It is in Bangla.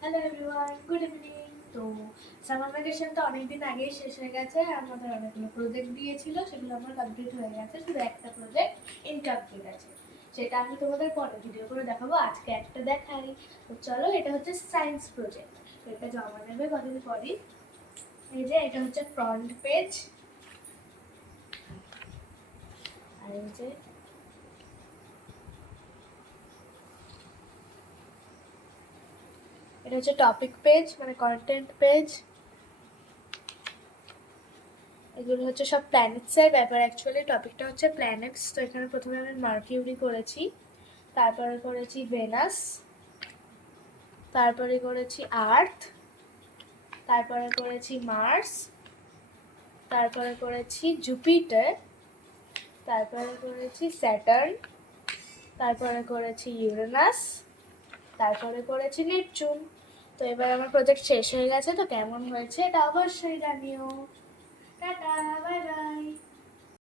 Hello everyone, good evening. তো সামার ভ্যাকেশন তো অনেকদিন আগেই শেষ হয়ে গেছে। আমাদের অনেকগুলো প্রজেক্ট দিয়েছিল, সেগুলো আমার কমপ্লিট হয়ে গেছে। শুধু একটা প্রজেক্ট ইনকমপ্লিট আছে, সেটা আমি তোমাদের পরে ভিডিও করে দেখাবো। আজকে একটা দেখাই। তো চলো, এটা হচ্ছে সায়েন্স প্রজেক্ট। এটা জমা নেবে কদিন পরই। এই যে এটা হচ্ছে ফ্রন্ট পেজ, আর এই যে এটা হচ্ছে টপিক পেজ, মানে কন্টেন্ট পেজ। এগুলো হচ্ছে সব প্ল্যানেটসের ব্যাপার। অ্যাকচুয়ালি টপিকটা হচ্ছে প্ল্যানেটস। তো এখানে প্রথমে আমি মার্কিউরি করেছি, তারপরে করেছি ভেনাস, তারপরে করেছি আর্থ, তারপরে করেছি মার্স, তারপরে করেছি জুপিটার, তারপরে করেছি স্যাটার্ন, তারপরে করেছি ইউরেনাস, তারপরে করেছি নেপচুন। তো এবার আমার প্রজেক্ট শেষ হয়ে গেছে। তো কেমন হয়েছে এটা অবশ্যই জানিও।